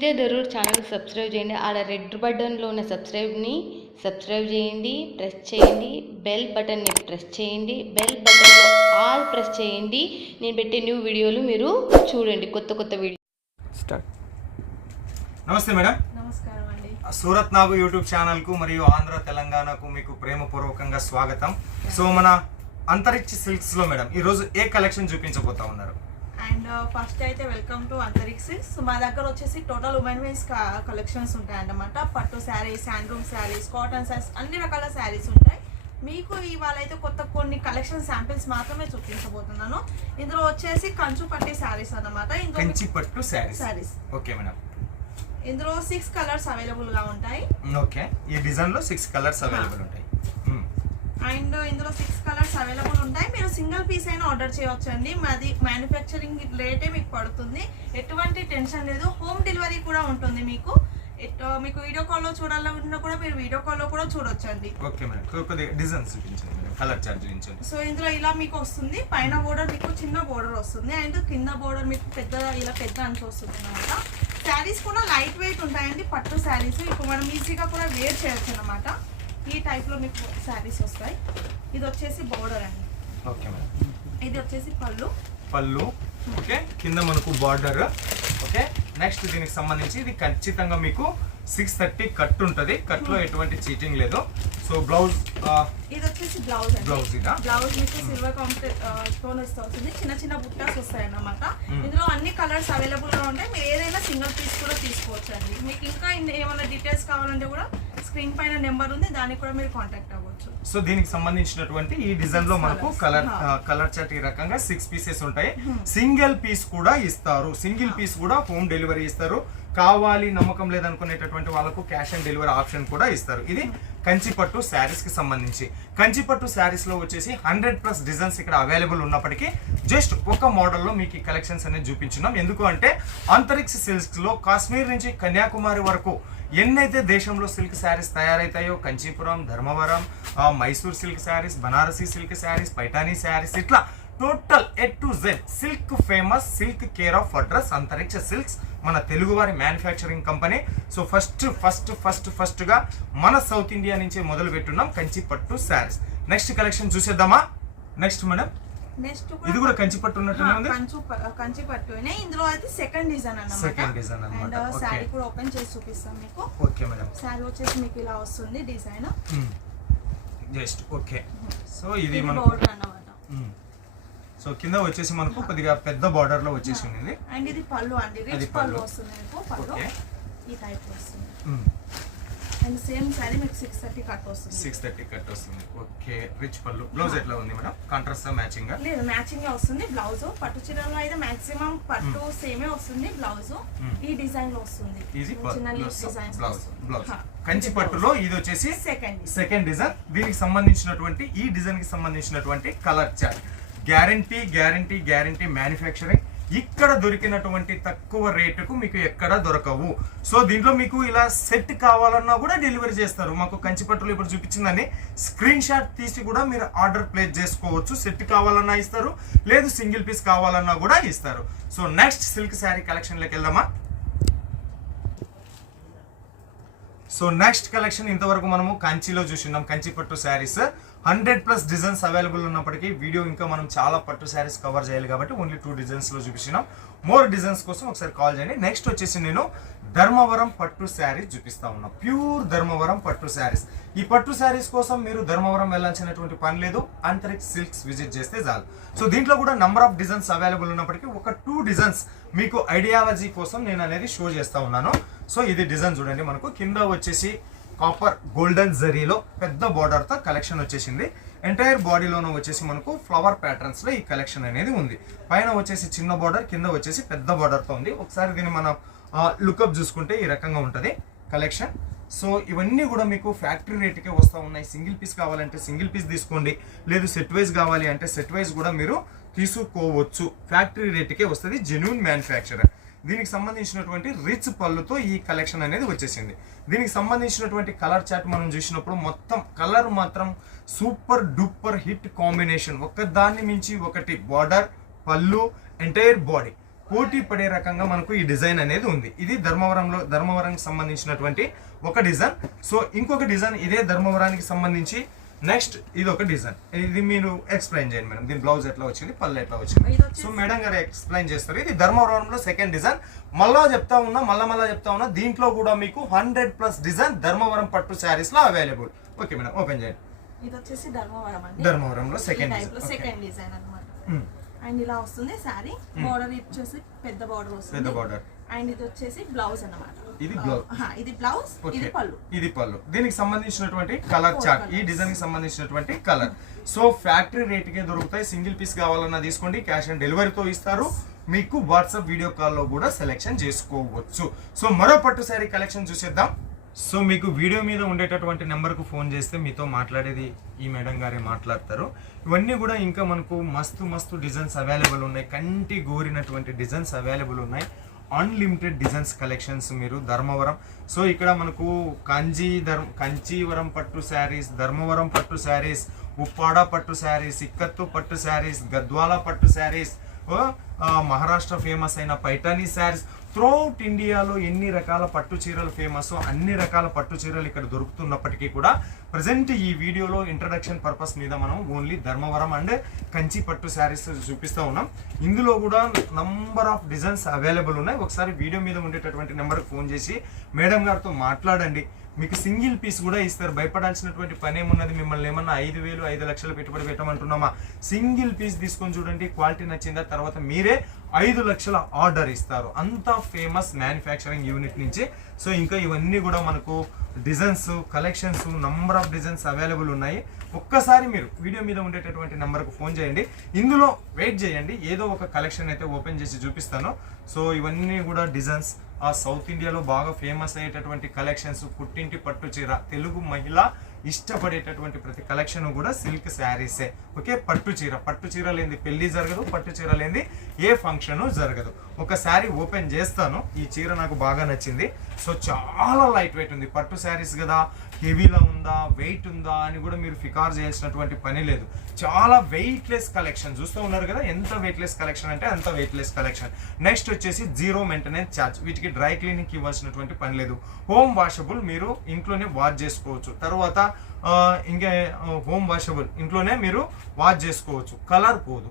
మీరే జరూర్ channel subscribe చేయండి. ఆడ రెడ్ బటన్లో ఉన్న సబ్స్క్రైబ్ చేయండి, ప్రెస్ చేయండి. బెల్ బటన్ని ప్రెస్ చేయండి. బెల్ బటన్లో ఆల్ ప్రెస్ చేయండి. నేను పెట్టే న్యూ వీడియోలు మీరు చూడండి, కొత్త వీడియో. స్టార్ట్. నమస్తే మేడం. నమస్కారం అండి. సూరత్ నాగు యూట్యూబ్ ఛానల్కు మరియు ఆంధ్ర తెలంగాణకు మీకు ప్రేమపూర్వకంగా స్వాగతం. సో మన అంతరిక్ష సిల్క్స్లో మేడం ఈరోజు ఏ కలెక్షన్ చూపించబోతా ఉన్నారు? అండ్ ఫస్ట్ అయితే వెల్కమ్ టు అంతరిక్ష సిల్క్స్. మా దగ్గర వచ్చేసి టోటల్ ఉమెన్ వేస్ కలెక్షన్స్ ఉంటాయి అన్నమాట. పట్టు శారీస్, హ్యాండ్లూమ్ శారీస్, కాటన్ శారీస్, అన్ని రకాల శారీస్ ఉంటాయి. మీకు ఇవాళ అయితే కొన్ని కలెక్షన్ శాంపిల్స్ మాత్రమే చూపించబోతున్నాను. ఇందులో వచ్చేసి కంచు పట్టి శారీస్ అన్నమాట. కంచి పట్టు శారీస్. Okay madam. ఇందులో 6 కలర్స్ అవైలబుల్ గా ఉంటాయి. ఓకే, ఈ డిజైన్ లో 6 కలర్స్ అవైలబుల్ ఉంటాయి. అండ్ ఇందులో 6 కలర్స్ అవైలబుల్ ఉంటాయి. మీరు సింగిల్ పీస్ అయినా ఆర్డర్ చేయవచ్చండి. మాది మ్యానుఫ్యాక్చరింగ్ రేటే మీకు పడుతుంది. ఎటువంటి టెన్షన్ లేదు. హోమ్ డెలివరీ కూడా ఉంటుంది. మీకు వీడియో కాల్లో చూడాలనుకున్నా కూడా మీరు వీడియో కాల్లో కూడా చూడొచ్చండి. ఓకే మేడం, కొద్దిగా డిజైన్స్ చూపించండి మేడం, కలర్ చార్ట్ చూపించండి. సో ఇందులో ఇలా మీకు వస్తుంది. పైన బోర్డర్ మీకు చిన్న బోర్డర్ వస్తుంది అండ్ కింద బోర్డర్ మీకు ఇలా పెద్ద అంచు వస్తుంది అనమాట. శారీస్ కూడా లైట్ వెయిట్ ఉంటాయండి. పట్టు శారీస్ ఇప్పుడు మనం ఈజీగా కూడా వేర్ చేయొచ్చు అనమాట. ఈ టైప్ లో మీకు శారీస్ వస్తాయి. ఇది వచ్చేసి బోర్డర్ అండి. Okay madam. ఇది వచ్చేసి పళ్ళు. ఓకే, కింద మనకు బార్డర్. ఓకే, నెక్స్ట్ దీనికి సంబంధించి ఇది ఖచ్చితంగా మీకు 630 కట్ ఉంటుంది. కట్ లో ఎటువంటి చీటింగ్ లేదు. సో బ్లౌజ్, ఇది వచ్చేసి బ్లౌజ్. బ్లౌజ్ మీకు సిల్వర్ స్టోన్ వస్తుంది. చిన్న బుట్టాస్ వస్తాయి అన్నమాట. ఇందులో అన్ని కలర్స్ అవైలబుల్ గా ఉంటాయి. మీరు ఏదైనా సింగిల్ పీస్ కూడా తీసుకోవచ్చు అండి. మీకు ఇంకా ఏమైనా డీటెయిల్స్ కావాలంటే కూడా స్క్రీన్ పైన నెంబర్ ఉంది, దానికి కూడా మీరు కాంటాక్ట్ అవ్వచ్చు. సో దీనికి సంబంధించినటువంటి ఈ డిజైన్ లో మనకు కలర్ చార్ట్ ఈ రకంగా 6 పీసెస్ ఉంటాయి. సింగిల్ పీస్ కూడా ఇస్తారు. సింగిల్ పీస్ కూడా హోమ్ డెలివరీ ఇస్తారు. కావాలి నమ్మకం లేదనుకునేటటువంటి వాళ్ళకు క్యాష్ ఆన్ డెలివరీ ఆప్షన్ కూడా ఇస్తారు. ఇది కంచిపట్టు శారీస్ కి సంబంధించి. కంచిపట్టు శారీస్ లో వచ్చేసి 100+ డిజైన్స్ ఇక్కడ అవైలబుల్ ఉన్నప్పటికీ జస్ట్ ఒక మోడల్ లో మీకు ఈ కలెక్షన్స్ అనేది చూపించున్నాం. ఎందుకు అంటే అంతరిక్ష సిల్క్స్ లో కాశ్మీర్ నుంచి కన్యాకుమారి వరకు ఎన్నైతే దేశంలో సిల్క్ శారీస్ తయారైతాయో, Kanchipuram, Dharmavaram, Mysore silk saris, Banarasi silk saris, Paithani saris, ఇట్లా total A to Z silk famous, silk care of address Antariksha silks, మన తెలుగువారి మ్యానుఫ్యాక్చరింగ్ కంపెనీ. సో ఫస్ట్ గా మన సౌత్ ఇండియా నుంచి మొదలు పెట్టున్నాం కంచి పట్టు శారీస్. నెక్స్ట్ కలెక్షన్ చూసేద్దామా? నెక్స్ట్ మేడం, ఇది కూడా కంచి పట్టు ఉన్నట్టునే ఉంది. కంచి పట్టునే. ఇందులో అయితే సెకండ్ డిజైన్ అన్నమాట. అండ్ సారీ కూడా ఓపెన్ చేసి చూపిస్తాం మీకు. Okay madam. సారీ వచ్చేసి మీకు ఇలా వస్తుంది డిజైన్. Just okay. సో ఇది మన బోర్డర్ అన్నమాట. సో కింద వచ్చేసి మనకు కొద్దిగా పెద్ద బార్డర్ లో వచ్చేసి ఉంది. అండ్ ఇది పళ్ళు అండి. రిచ్ పళ్ళు వస్తుంది మీకు. పళ్ళు ఈ టైప్ వస్తుంది. అండ్ సేమ్ సారీ మీకు 630 కట్ వస్తుంది. 630 కట్ వస్తుంది. ఓకే, రిచ్ పళ్ళు. బ్లౌజ్ ఎట్లా ఉంది మేడం? కాంట్రాస్ట్ మ్యాచింగ్ లేదు, మ్యాచింగ్ వస్తుంది బ్లౌజ్. పట్టు చీరలో అయితే మాక్సిమం పట్టు సేమే వస్తుంది. బ్లౌజ్ ఈ డిజైన్ లో వస్తుంది. చిన్న లీఫ్ డిజైన్ బ్లౌజ్. కంచి పట్టులో ఇది వచ్చేసి సెకండ్ డిజైన్. దీనికి సంబంధించినటువంటి ఈ డిజైన్ కి సంబంధించినటువంటి కలర్ చార్ట్ గ్యారంటీ మ్యానుఫ్యాక్చరింగ్. ఇక్కడ దొరికినటువంటి తక్కువ రేటుకు మీకు ఎక్కడ దొరకవు. సో దీంట్లో మీకు ఇలా సెట్ కావాలన్నా కూడా డెలివరీ చేస్తారు. మాకు కంచిపట్టులో ఇప్పుడు చూపించిందని స్క్రీన్ షాట్ తీసి కూడా మీరు ఆర్డర్ ప్లేస్ చేసుకోవచ్చు. సెట్ కావాలన్నా ఇస్తారు, లేదు సింగిల్ పీస్ కావాలన్నా కూడా ఇస్తారు. సో నెక్స్ట్ సిల్క్ శారీ కలెక్షన్లోకి వెళ్దామా? సో నెక్స్ట్ కలెక్షన్ ఇంతవరకు మనము కంచిలో చూసినాం. కంచి పట్టు శారీస్ 100+ డిజైన్స్ అవైలబుల్ ఉన్నప్పటికీ వీడియో ఇంకా మనం చాలా పట్టు శారీస్ కవర్ చేయాలి కాబట్టి ఓన్లీ 2 డిజైన్స్ లో చూపించినాం. మోర్ డిజైన్స్ కోసం ఒకసారి కాల్ చేయండి. నెక్స్ట్ వచ్చేసి నేను ధర్మవరం పట్టు శారీస్ చూపిస్తా ఉన్నా. ప్యూర్ ధర్మవరం పట్టు శారీస్. ఈ పట్టు శారీస్ కోసం మీరు ధర్మవరం వెళ్ళాల్సినటువంటి పని లేదు. అంతరిక్ష సిల్క్స్ విజిట్ చేస్తే చాలు. సో దీంట్లో కూడా నంబర్ ఆఫ్ డిజైన్స్ అవైలబుల్ ఉన్నప్పటికీ ఒక 2 డిజైన్స్ మీకు ఐడియాలజీ కోసం నేను అనేది షో చేస్తా ఉన్నాను. సో ఇది డిజైన్ చూడండి. మనకు కింద వచ్చేసి కాపర్ గోల్డెన్ జరీలో పెద్ద బార్డర్ తో కలెక్షన్ వచ్చేసింది. ఎంటైర్ బాడీలోనూ వచ్చేసి మనకు ఫ్లవర్ ప్యాటర్న్స్ లో ఈ కలెక్షన్ అనేది ఉంది. పైన వచ్చేసి చిన్న బార్డర్, కింద వచ్చేసి పెద్ద బార్డర్ తో ఉంది. ఒకసారి దీన్ని మనం లుకప్ చూసుకుంటే ఈ రకంగా ఉంటది కలెక్షన్. సో ఇవన్నీ కూడా మీకు ఫ్యాక్టరీ రేట్కే వస్తూ ఉన్నాయి. సింగిల్ పీస్ కావాలంటే సింగిల్ పీస్ తీసుకోండి, లేదు సెట్ వైజ్ కావాలి అంటే సెట్ వైజ్ కూడా మీరు తీసుకోవచ్చు. ఫ్యాక్టరీ రేట్కే వస్తుంది. Genuine manufacturer. దీనికి సంబంధించినటువంటి రిచ్ పళ్ళుతో ఈ కలెక్షన్ అనేది వచ్చేసింది. దీనికి సంబంధించినటువంటి కలర్ చార్ట్ మనం చూసినప్పుడు మొత్తం కలర్ మాత్రం సూపర్ డూపర్ హిట్ కాంబినేషన్. ఒకదాన్ని మించి ఒకటి బార్డర్, పళ్ళు, ఎంటైర్ బాడీ పోటీ పడే రకంగా మనకు ఈ డిజైన్ అనేది ఉంది. ఇది ధర్మవరంకి సంబంధించినటువంటి ఒక డిజైన్. సో ఇంకొక డిజైన్ ఇదే ధర్మవరానికి సంబంధించి నెక్స్ట్ ఇది ఒక డిజైన్. ఇది మీరు ఎక్స్ప్లెయిన్ చేయండి మేడం. దీని బ్లౌజ్ ఎట్లా వచ్చింది, పళ్ళు ఎట్లా వచ్చింది, సో మేడం గారు ఎక్స్ప్లెయిన్ చేస్తారు. ఇది ధర్మవరంలో సెకండ్ డిజైన్. మళ్ళా చెప్తా ఉన్నా దీంట్లో కూడా మీకు 100+ డిజైన్ ధర్మవరం పట్టు శారీస్ లో అవైలబుల్. ఓకే మేడం, ఓపెన్ చేయండి. ఇది వచ్చేసి ధర్మవరం అండి. ధర్మవరంలో సెకండ్ డిజైన్ అన్నమాట. అండ్ ఇలా వస్తుంది శారీ. బోర్డర్ వచ్చేసి పెద్ద బోర్డర్ వస్తుంది. అండ్ ఇది వచ్చేసి బ్లౌజ్ అన్నమాట. ఇది బ్లౌజ్, ఇది పళ్ళు. దీనికి సంబంధించినటువంటి కలర్ చార్ట్, ఈ డిజైన్ కి సంబంధించినటువంటి కలర్. సో ఫ్యాక్టరీ రేట్ కే దొరుకుతాయి. సింగిల్ పీస్ కావాలన్నా తీసుకోండి, క్యాష్ ఆన్ డెలివరీతో ఇస్తారు. మీకు వాట్సాప్ వీడియో కాల్లో కూడా సెలెక్షన్ చేసుకోవచ్చు. సో మరో పట్టు శారీ కలెక్షన్ చూసేద్దాం. సో మీకు వీడియో మీద ఉండేటటువంటి నెంబర్కు ఫోన్ చేస్తే మీతో మాట్లాడేది ఈ మేడం గారే మాట్లాడతారు. ఇవన్నీ కూడా ఇంకా మనకు మస్తు డిజైన్స్ అవైలబుల్ ఉన్నాయి. కంటి గోరినటువంటి డిజైన్స్ అవైలబుల్ ఉన్నాయి. అన్లిమిటెడ్ డిజైన్స్ కలెక్షన్స్ మీరు ధర్మవరం. సో ఇక్కడ మనకు కంచీవరం పట్టు శారీస్, ధర్మవరం పట్టు శారీస్, ఉప్పాడ పట్టు శారీస్, ఇక్కత్తు పట్టు శారీస్, గద్వాల పట్టు శారీస్, మహారాష్ట్ర ఫేమస్ అయిన పైఠానీ శారీస్. త్రూఅవుట్ ఇండియాలో ఎన్ని రకాల పట్టు చీరలు ఫేమస్, అన్ని రకాల పట్టు చీరలు ఇక్కడ దొరుకుతున్నప్పటికీ కూడా ప్రజెంట్ ఈ వీడియోలో ఇంట్రడక్షన్ పర్పస్ మీద మనం ఓన్లీ ధర్మవరం అండ్ కంచి పట్టు శారీస్ చూపిస్తూ ఉన్నాం. ఇందులో కూడా నంబర్ ఆఫ్ డిజైన్స్ అవైలబుల్ ఉన్నాయి. ఒకసారి వీడియో మీద ఉండేటటువంటి నెంబర్కి ఫోన్ చేసి మేడం గారితో మాట్లాడండి. మీకు సింగిల్ పీస్ కూడా ఇస్తారు. భయపడాల్సినటువంటి పని ఏమున్నది? మిమ్మల్ని ఏమన్నా 5,000 5 లక్షలు పెట్టుబడి పెట్టమంటున్నామా? సింగిల్ పీస్ తీసుకొని చూడండి, క్వాలిటీ నచ్చిందా, తర్వాత మీరే 5 లక్షల ఆర్డర్ ఇస్తారు. అంత ఫేమస్ మ్యానుఫ్యాక్చరింగ్ యూనిట్ నుంచి. సో ఇంకా ఇవన్నీ కూడా మనకు designs collections number of designs available ఉన్నాయి. ఒక్కసారి మీరు వీడియో మీద ఉండేటటువంటి నెంబర్కు ఫోన్ చేయండి. ఇందులో వెయిట్ చేయండి, ఏదో ఒక కలెక్షన్ అయితే ఓపెన్ చేసి చూపిస్తాను. సో ఇవన్నీ కూడా డిజైన్స్ సౌత్ ఇండియాలో బాగా ఫేమస్ అయ్యేటటువంటి కలెక్షన్స్. పుట్టింటి పట్టు చీర, తెలుగు మహిళ ఇష్టపడేటటువంటి ప్రతి కలెక్షన్ కూడా సిల్క్ శారీసే. ఓకే, పట్టు చీర లేనిది పెళ్లి జరగదు, పట్టు చీర లేనిది ఏ ఫంక్షన్ జరగదు. ఒక శారీ ఓపెన్ చేస్తాను. ఈ చీర నాకు బాగా నచ్చింది. సో చాలా లైట్ వెయిట్ ఉంది. పట్టు శారీస్ కదా, హెవీలో ఉందా, వెయిట్ ఉందా అని కూడా మీరు ఫికార్ చేయాల్సినటువంటి పని లేదు. చాలా వెయిట్లెస్ కలెక్షన్ చూస్తూ ఉన్నారు కదా. ఎంత వెయిట్లెస్ కలెక్షన్ అంటే అంత వెయిట్లెస్ కలెక్షన్. నెక్స్ట్ వచ్చేసి 0 మెయింటెనెన్స్ ఛార్జ్. వీటికి డ్రై క్లీనింగ్ ఇవ్వాల్సినటువంటి పని లేదు. హోమ్ వాషబుల్, మీరు ఇంట్లోనే వాష్ చేసుకోవచ్చు. తర్వాత ఇంకా హోమ్ వాషబుల్, ఇంట్లోనే మీరు వాష్ చేసుకోవచ్చు. కలర్ పోదు.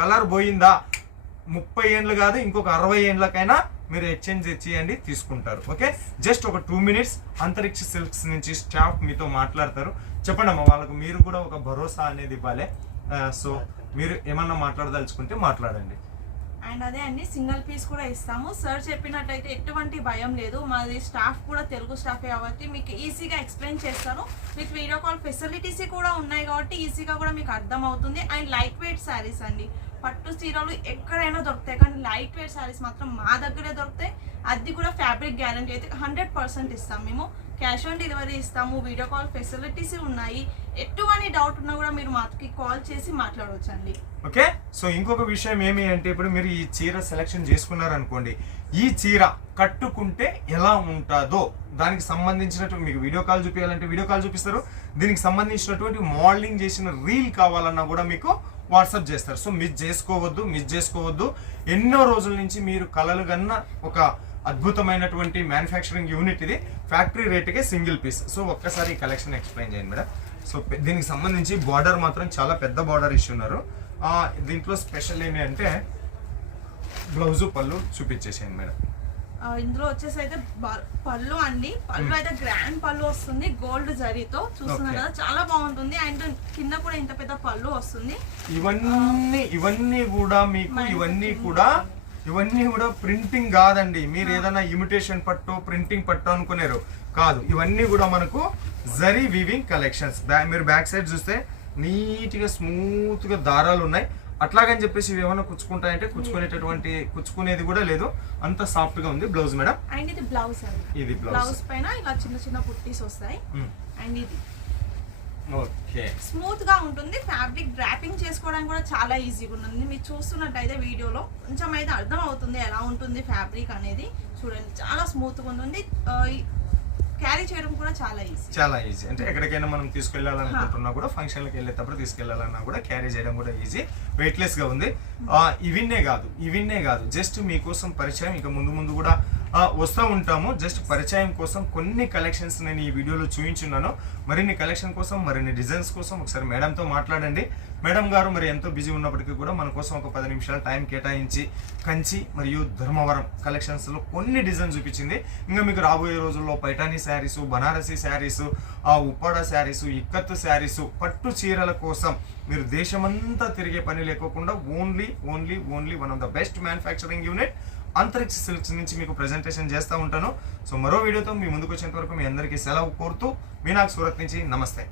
కలర్ పోయిందా 30 ఏళ్ళు కాదు, ఇంకొక 60 ఏళ్ళకైనా మీరు ఎక్స్చేంజ్ చేయండి, తీసుకుంటారు. ఓకే, జస్ట్ ఒక 2 మినిట్స్ అంతరిక్ష సిల్క్స్ నుంచి స్టాఫ్ మీతో మాట్లాడతారు. చెప్పండి అమ్మా, వాళ్ళకు మీరు కూడా ఒక భరోసా అనేది ఇవ్వాలి. సో మీరు ఏమన్నా మాట్లాడదలుచుకుంటే మాట్లాడండి. అండ్ అదే అండి, సింగిల్ పీస్ కూడా ఇస్తాము. సార్ చెప్పినట్టయితే ఎటువంటి భయం లేదు. మాది స్టాఫ్ కూడా తెలుగు స్టాఫే కాబట్టి మీకు ఈజీగా ఎక్స్ప్లెయిన్ చేస్తారు. మీకు వీడియో కాల్ ఫెసిలిటీస్ కూడా ఉన్నాయి కాబట్టి ఈజీగా కూడా మీకు అర్థం అవుతుంది. అండ్ లైట్ వెయిట్ శారీస్ అండి. పట్టు చీరలు ఎక్కడైనా దొరుకుతాయి, కానీ లైట్ వెయిట్ శారీస్ మాత్రం మా దగ్గరే దొరుకుతాయి. అది కూడా ఫ్యాబ్రిక్ గ్యారంటీ అయితే 100% ఇస్తాం. మేము క్యాష్ ఆన్ డెలివరీ ఇస్తాము. వీడియో కాల్ ఫెసిలిటీస్ ఉన్నాయి. ఎటువంటి డౌట్ ఉన్నా కూడా మీరు మాకు కాల్ చేసి మాట్లాడవచ్చు అండి. ఓకే, సో ఇంకొక విషయం ఏమి అంటే, ఇప్పుడు మీరు ఈ చీర సెలెక్షన్ చేసుకున్నారనుకోండి, ఈ చీర కట్టుకుంటే ఎలా ఉంటుందో దానికి సంబంధించినటువంటి మీకు వీడియో కాల్ చూపించాలంటే వీడియో కాల్ చూపిస్తారు. దీనికి సంబంధించినటువంటి మోడలింగ్ చేసిన రీల్ కావాలన్నా కూడా మీకు వాట్సాప్ చేస్తారు. సో మిస్ చేసుకోవద్దు. ఎన్నో రోజుల నుంచి మీరు కలలు కన్నా ఒక అద్భుతమైనటువంటి మ్యానుఫ్యాక్చరింగ్ యూనిట్ ఇది. ఫ్యాక్టరీ రేటుకే సింగిల్ పీస్. సో ఒక్కసారి ఈ కలెక్షన్ ఎక్స్ప్లెయిన్ చేయండి మేడం. సో దీనికి సంబంధించి బార్డర్ మాత్రం చాలా పెద్ద బార్డర్ ఇస్తున్నారు. దీంట్లో స్పెషల్ ఏమి అంటే బ్లౌజు పళ్ళు చూపించేసేయండి మేడం. ఇందులో వచ్చేసి అయితే పళ్ళు అండి. పళ్ళు అయితే గ్రాండ్ పళ్ళు వస్తుంది, గోల్డ్ జరీతో. చూస్తున్నారు కదా, చాలా బాగుంటుంది. అండ్ కింద కూడా ఇంత పెద్ద పళ్ళు వస్తుంది. ఇవన్నీ కూడా మీకు ఇవన్నీ కూడా ప్రింటింగ్ కాదండి. మీరు ఏదైనా ఇమిటేషన్ పట్టు, ప్రింటింగ్ పట్టు అనుకున్నారు కాదు. ఇవన్నీ కూడా మనకు జరీ వీవింగ్ కలెక్షన్స్. మీరు బ్యాక్ సైడ్ చూస్తే నీట్గా స్మూత్గా దారాలు ఉన్నాయి. అట్లాగని చెప్పేసి ఇవి ఏమైనా కుచ్చుకుంటాయంటే కుచ్చుకునేది కూడా లేదు, అంత సాఫ్ట్ గా ఉంది. బ్లౌజ్ మేడం, అండ్ ఇది బ్లౌజ్ అండి. ఇది బ్లౌజ్ పైన ఇలా చిన్న పుట్టీస్ వస్తాయి. అండ్ ఇది ఓకే, స్మూత్ గా ఉంటుంది. ఫ్యాబ్రిక్ డ్రాపింగ్ చేసుకోవడానికి కూడా చాలా ఈజీగా ఉంటుంది. మీరు చూస్తున్నట్టయితే వీడియోలో కొంచెం అయితే అర్థం అవుతుంది ఎలా ఉంటుంది ఫ్యాబ్రిక్ అనేది. చూడండి, చాలా స్మూత్ గా ఉంటుంది. క్యారీ చేయడం కూడా చాలా ఈజీ. చాలా ఈజీ, అంటే ఎక్కడికైనా మనం తీసుకెళ్ళాలనుకుంటున్నా కూడా, ఫంక్షన్లకు వెళ్ళేటప్పుడు తీసుకెళ్ళాలన్నా కూడా క్యారీ చేయడం కూడా ఈజీ, వెయిట్లెస్ గా ఉంది. ఇవిన్నే కాదు జస్ట్ మీకోసం పరిచయం, ఇక ముందు ముందు కూడా వస్తూ ఉంటాము. జస్ట్ పరిచయం కోసం కొన్ని కలెక్షన్స్ నేను ఈ వీడియోలో చూపించున్నాను. మరిన్ని కలెక్షన్ కోసం, మరిన్ని డిజైన్స్ కోసం ఒకసారి మేడంతో మాట్లాడండి. మేడం గారు మరి ఎంతో బిజీ ఉన్నప్పటికీ కూడా మన కోసం ఒక 10 నిమిషాలు టైం కేటాయించి కంచి మరియు ధర్మవరం కలెక్షన్స్లో కొన్ని డిజైన్ చూపించింది. ఇంకా మీకు రాబోయే రోజుల్లో పైఠానీ శారీస్, బనారసీ శారీస్, ఉప్పాడ శారీస్, ఇక్కత్తు శారీస్, పట్టు చీరల కోసం మీరు దేశమంతా తిరిగే పని లేకోకుండా only one of the best manufacturing unit అంతరిక్ష సిల్క్స్ నుంచి మీకు ప్రెజెంటేషన్ చేస్తూ ఉంటాను. సో మరో వీడియోతో మీ ముందుకు వచ్చేంత వరకు మీ అందరికీ సెలవు కోరుతూ మీనాక్షి సూరత్ నుంచి నమస్తే.